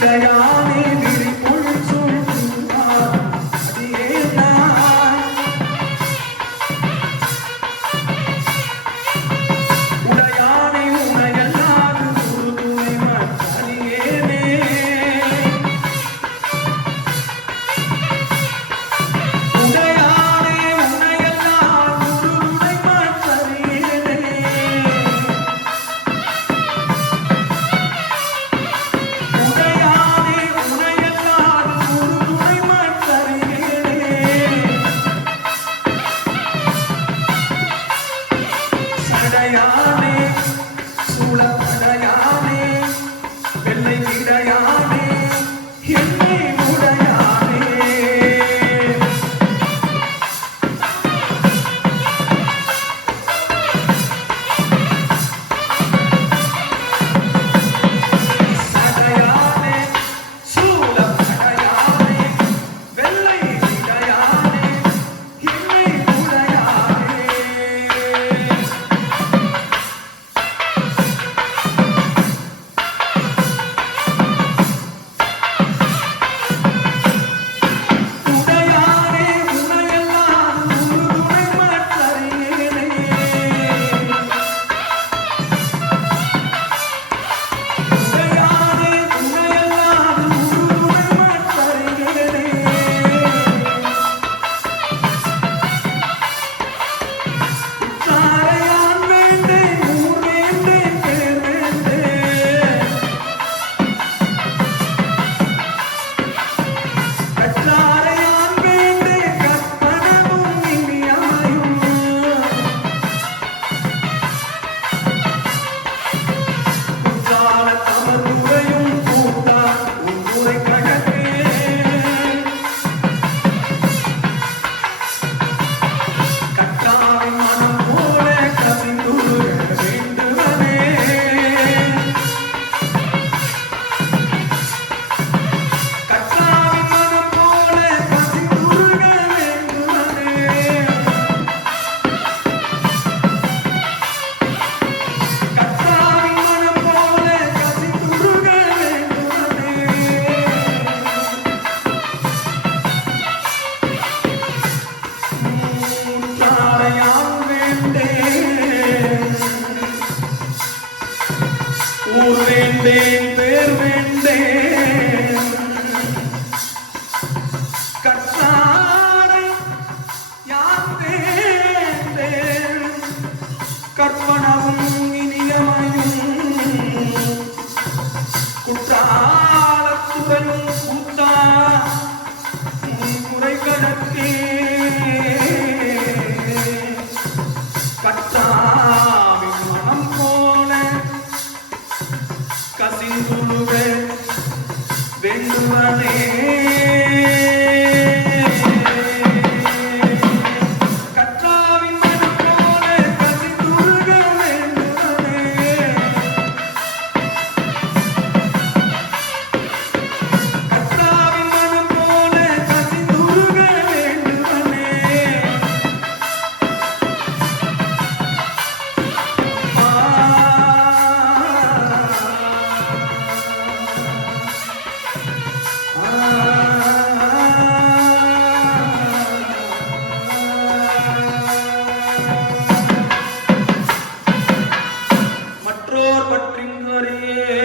Jaya ஊர் வேண்டேன் பேர் வேண்டேன். கசிந்துருக வேண்டுவனே பற்றோர் பற்றின்றே